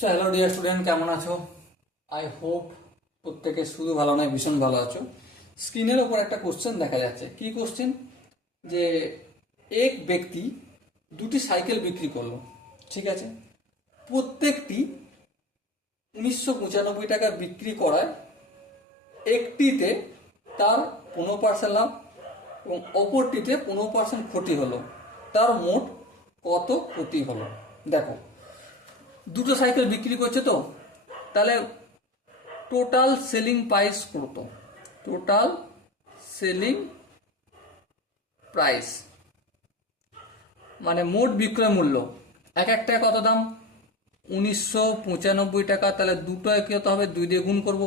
Hello dear student, কেমন আছো? I hope প্রত্যেকে শুধু ভালো নয়, ভীষণ ভালো আছো। স্ক্রিনের ওপর একটা কোশ্চেন দেখা যাচ্ছে। কি কোশ্চেন? যে এক ব্যক্তি দুটি সাইকেল বিক্রি করলো, ঠিক আছে? প্রত্যেকটি 1995 টাকা বিক্রি করায় একটিতে তার 15% লাভ এবং অপরটিতে 15% ক্ষতি হলো। তার মোট কত ক্ষতি হলো? দেখো, দুটো সাইকেল বিক্রি করছে তো, তাহলে টোটাল সেলিং প্রাইস কত? টোটাল সেলিং প্রাইস মানে মোট বিক্রয় মূল্য। এক একটায় কত দাম? 1995 টাকা। তাহলে দুটোয় কত হবে? 2 দিয়ে গুণ করবো।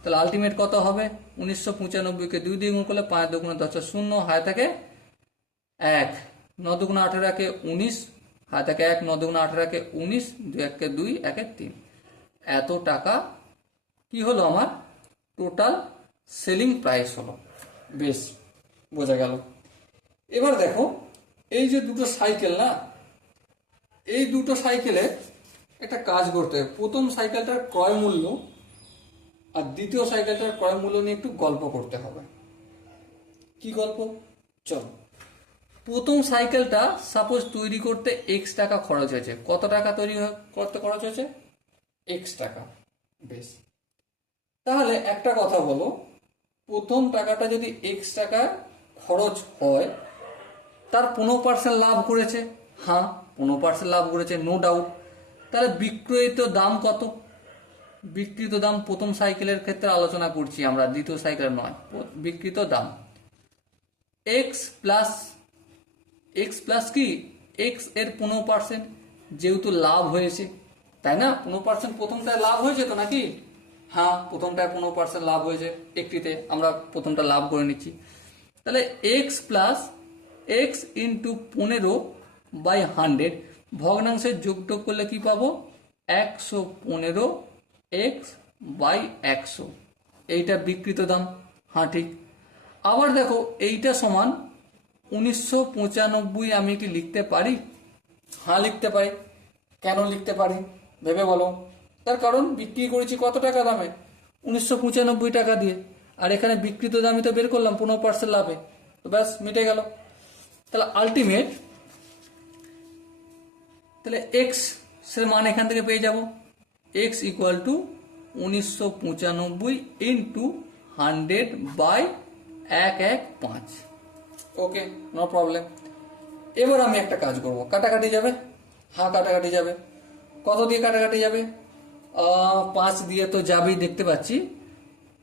তাহলে আলটিমেট কত হবে? 1995-কে 2 দিয়ে গুণ করলে 5 দুগুণে 10 শূন্য, হায় থাকে 1, 9 দুগুণে 18-কে 19, হায় থাকে 1, 9 দুগুণে 18-কে 19, 2 1-কে 2, 1-এ 3। এত টাকা কি হলো? আমার টোটাল সেলিং প্রাইস হলো। বেশ, বোঝা গেল। এবার দেখো, এই যে দুটো সাইকেল না, এই দুটো সাইকেলে একটা কাজ করতে হবে। প্রথম সাইকেলটার ক্রয় মূল্য আর দ্বিতীয় সাইকেলটার ক্রয় মূল্য নিয়ে একটু গল্প করতে হবে। কি গল্প? চলো। প্রথম সাইকেলটা সাপোজ তৈরি করতে এক্স টাকা খরচ হয়েছে। কত টাকা তৈরি করতে খরচ হয়েছে? এক্স টাকা। বেশ, তাহলে একটা কথা বলো, প্রথম টাকাটা যদি এক্স টাকা খরচ হয়, তার 15% লাভ করেছে। হ্যাঁ, 15% লাভ করেছে, নো ডাউট। তাহলে বিক্রয়িত দাম কত? বিক্রিত দাম প্রথম সাইকেলের ক্ষেত্রে আলোচনা করছি আমরা, দ্বিতীয় সাইকেল নয়। বিক্রিত দাম এক্স প্লাস কি? এক্স এর 15%, যেহেতু লাভ হয়েছে, তাই না? 15% প্রথমটায় লাভ হয়েছে তো, নাকি? হ্যাঁ, প্রথমটায় 15% লাভ হয়েছে, একটিতে আমরা প্রথমটা লাভ করে নিচ্ছি। তাহলে এক্স প্লাস এক্স ইন্টু 15/100 ভগ্নাংশের যোগটোগ করলে কি পাবো? 115 এক্স বাই 100। এইটা বিক্রিত দাম। হ্যাঁ, ঠিক। আবার দেখো, এইটা সমান 1995 আমি কি লিখতে পারি? হ্যাঁ, লিখতে পারি। কেন লিখতে পারি ভেবে বলো। তার কারণ বিক্রি করেছি কত টাকা দামে? 1995 টাকা দিয়ে। আর এখানে বিক্রিত দামই তো বের করলাম 15% লাভে। তো ব্যাস, মিটে গেল। তাহলে আলটিমেট, তাহলে এক্স এর মান এখান থেকে পেয়ে যাব। X equal to 1995 into 100/115। Okay, no problem. এবার আমি একটা কাজ করব। কাটাকাটি যাবে? হ্যাঁ, কাটাকাটি যাবে। কত দিয়ে কাটাকাটি যাবে? 5 দিয়ে তো যাবেই, দেখতে পাচ্ছি।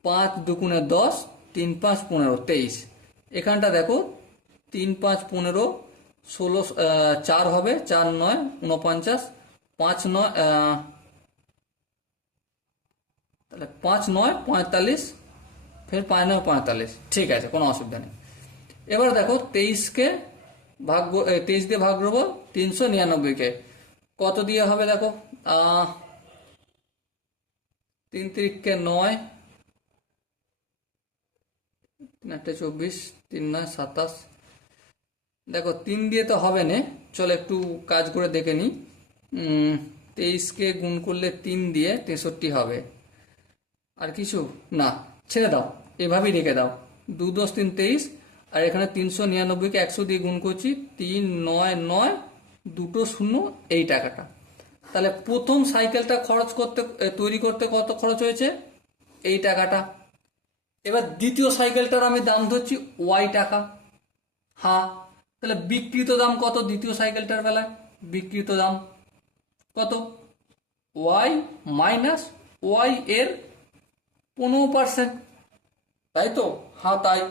5 দুগুণে 10, 3 5 15, 23। এখানটা দেখো, 3 5 15, 16, 4 হবে, 4 9 49, 5 9, তাহলে 5 9 45, ফের 5 9 45। ঠিক আছে, কোনো অসুবিধা নেই। এবার দেখো, 23-কে ভাগ 23 দিয়ে ভাগ করবো 399-কে। কত দিয়ে হবে? দেখো, 3 3-কে 9, 3 8 24, 3 9 27। দেখো, 3 দিয়ে তো হবে না। চলো একটু কাজ করে দেখে নিই। 23-কে গুণ করলে 3 দিয়ে 63 হবে। আর কিছু না, ছেড়ে দাও, এভাবেই রেখে দাও। 2 10 3 23। আর এখানে 399-কে 100 দিয়ে গুণ করছি, 3 9 9 দুটো শূন্য, এই টাকাটা। তাহলে প্রথম সাইকেলটা তৈরি করতে কত খরচ হয়েছে? এই টাকাটা। এবার দ্বিতীয় সাইকেলটার আমি দাম ধরছি ওয়াই টাকা। হ্যাঁ, তাহলে বিক্রিত দাম কত দ্বিতীয় সাইকেলটার বেলায়? বিক্রিত দাম কত? ওয়াই মাইনাস ওয়াই এর 15%, তাই তো? হ্যাঁ, তাই।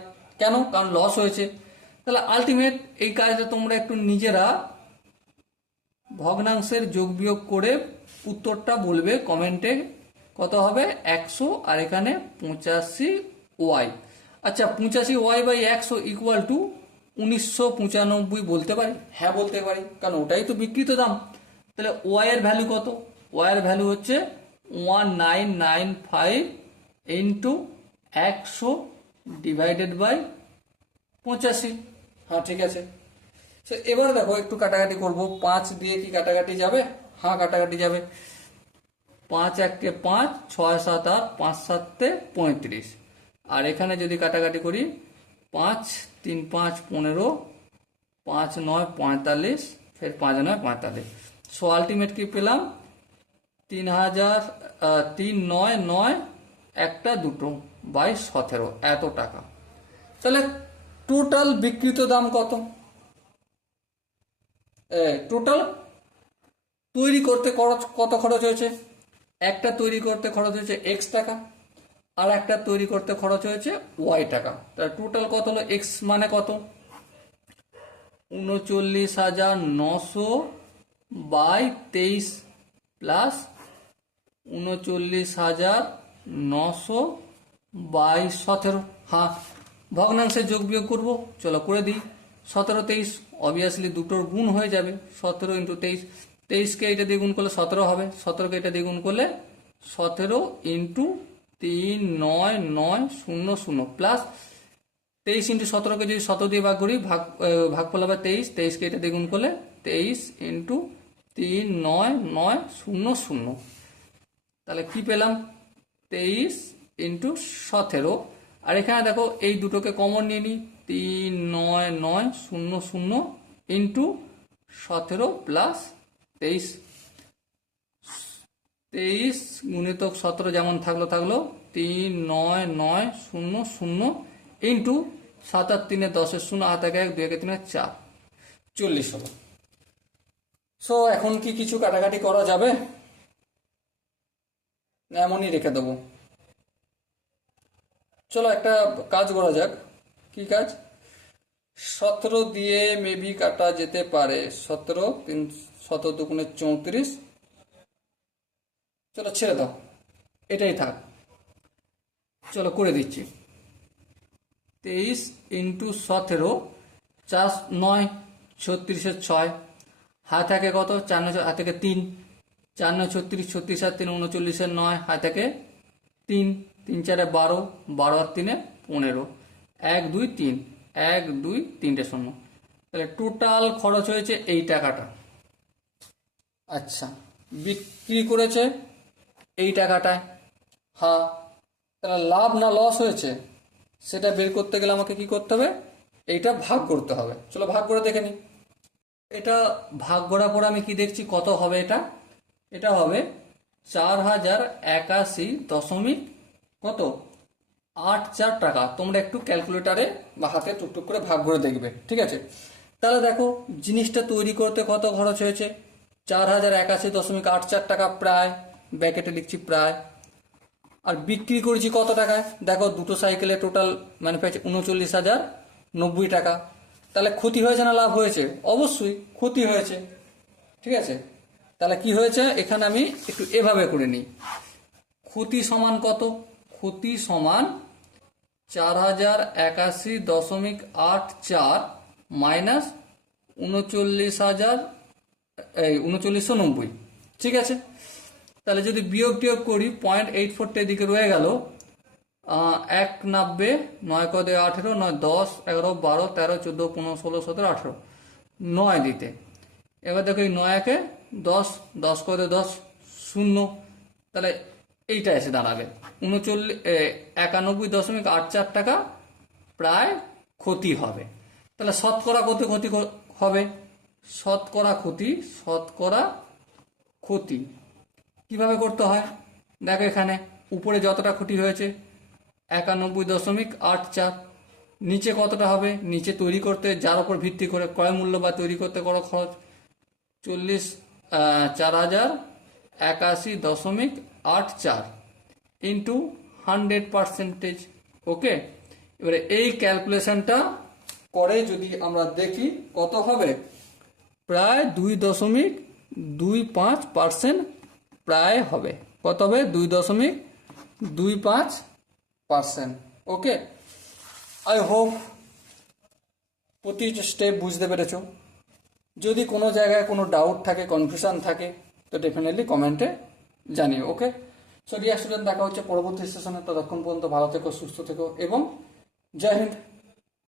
কেন? কারণ লস হয়েছে। তাহলে আলটিমেট এই কাজটা তোমরা একটু নিজেরা ভগ্নাংশের যোগ বিয়োগ করে উত্তরটা বলবে কমেন্টে। কত হবে? 100, আর এখানে 85 ওয়াই। আচ্ছা, 85 ওয়াই/100 ইকুয়াল টু 1995 বলতে পারি? হ্যাঁ, বলতে পারি, কারণ ওটাই তো বিক্রিত দাম। তাহলে ওয়াই এর ভ্যালু কত? ওয়াই এর ভ্যালু হচ্ছে 1995 ইন্টু 100 ডিভাইডেড বাই 85। হ্যাঁ, ঠিক আছে। এবার দেখো, একটু কাটাকাটি করব। 5 দিয়ে কি কাটাকাটি যাবে? হ্যাঁ, কাটাকাটি যাবে। 5 1 5, 6 7 8, 5 7 35। আর এখানে যদি কাটাকাটি করি 5 3 5 15, 5 9 45, ফের 5 9 45। সো আলটিমেট কি পেলাম? 3,999 একটা দুটো বাই 17 এত টাকা। তাহলে টোটাল বিক্রিত দাম কত? টোটাল তৈরি করতে কত খরচ হয়েছে? একটা তৈরি করতে খরচ হয়েছে এক্স টাকা, আর একটা তৈরি করতে খরচ হয়েছে ওয়াই টাকা। তাহলে টোটাল কত হলো? এক্স মানে কত? 39,900 বাই 23 প্লাস 39,900 বাই 17। হ্যাঁ, ভগ্নাংশে যোগ বিয়োগ করবো, চলো করে দিই। 17 23 অবভিয়াসলি দুটোর গুণ হয়ে যাবে, 17 ইন্টু 23। 23কে এটা দিয়ে গুণ করলে 17 হবে, 17কে এটা দিয়ে গুণ করলে 17 ইন্টু 3,9,900 প্লাস 23 ইন্টু 17কে যদি 17 দিয়ে ভাগ করি, ভাগফল হবে 23। 23কে এটা দিয়ে গুণ করলে 23 ইন্টু 3,9,900। তাহলে কি পেলাম? 23 ইন্টু 17। আর এখানে দেখো এই দুটোকে কমন নিয়ে নিই, 3,9,900 ইন্টু 17 প্লাস 23। 23 গুণিতক 17 যেমন থাকলো 3,9,900 ইন্টু 7 আর 3 10 0, 8 1 1, 2 1 3 4, 40 হলো। সো এখন কি কিছু কাটাকাটি করা যাবে? এমনই রেখে দেবো। চলো একটা কাজ করা যাক। কি কাজ? 17 দিয়ে মেবি কাটা যেতে পারে। 17 17 দুগুণে 34। চলো ছেড়ে দাও, এটাই থাক। চলো করে দিচ্ছি। 23 ইন্টু 17, 4 9, 36 6, হাত থাকে কত? 4 9 হাত থেকে 3, 4 9 36, 36 আর 3 39, 9 হাত থেকে 3, 3 4 12, 12 আর 3 15, 1 2 3, 1 2 3টে শূন্য। তাহলে টোটাল খরচ হয়েছে এই টাকাটা। আচ্ছা, বিক্রি করেছে এই টাকাটায়। হ্যাঁ, তাহলে লাভ না লস হয়েছে সেটা বের করতে গেলে আমাকে কি করতে হবে? এইটা ভাগ করতে হবে। চলো ভাগ করে দেখে নিই। এটা ভাগ করার পর আমি কি দেখছি কত হবে? এটা হবে 4,081 দশমিক কত 84 টাকা। তোমরা একটু ক্যালকুলেটারে বা হাতে টুকটুক করে ভাগ করে দেখবে, ঠিক আছে? তাহলে দেখো জিনিসটা তৈরি করতে কত খরচ হয়েছে? 4,081.84 টাকা, প্রায় ব্যাকেটে লিখছি প্রায়। আর বিক্রি করেছি কত টাকায়? দেখো দুটো সাইকেলে টোটাল ম্যানুফ্যাকচার 39,090 টাকা। তাহলে ক্ষতি হয়েছে না লাভ হয়েছে? অবশ্যই ক্ষতি হয়েছে, ঠিক আছে? তাহলে কি হয়েছে? এখানে আমি একটু এভাবে করে নিই। ক্ষতি সমান কত? ক্ষতি সমান 4,081.84 মাইনাস 39,990, ঠিক আছে? তাহলে যদি বিয়োগ টিয়োগ করি 0.84 এদিকে রয়ে গেল। 1 90, 9 ক 18, 9 10 11 12 13 14 15 16 17 18, 9 দিতে। এবার দেখো এই 9 একে 10, 10 ক 10 0। তাহলে এইটা এসে দাঁড়াবে 91.84 টাকা প্রায় ক্ষতি হবে। তাহলে শতকরা কত ক্ষতি হবে? শতকরা ক্ষতি কিভাবে করতে হয়? দেখো এখানে উপরে যতটা ক্ষতি হয়েছে 91.84, নিচে কতটা হবে? নিচে তৈরি করতে যার উপর ভিত্তি করে ক্রয় মূল্য বা তৈরি করতে কত খরচ? 4,081.84 ইন্টু 100%। ওকে, এবারে এই ক্যালকুলেশনটা করে যদি আমরা দেখি কত হবে? প্রায় 2.25% প্রায় হবে। কত হবে? 2.25%। ওকে, আই হোপ প্রতিটা স্টেপ বুঝতে পেরেছো। যদি কোনো জায়গায় কোনো ডাউট থাকে, কনফিউশন থাকে, তো ডেফিনেটলি কমেন্টে জানিও। ওকে, সো ডিয়ার স্টুডেন্ট, দেখা হচ্ছে পরবর্তী সেশনে। ততক্ষণ পর্যন্ত ভালো থেকো, সুস্থ থেকো এবং জয় হিন্দ।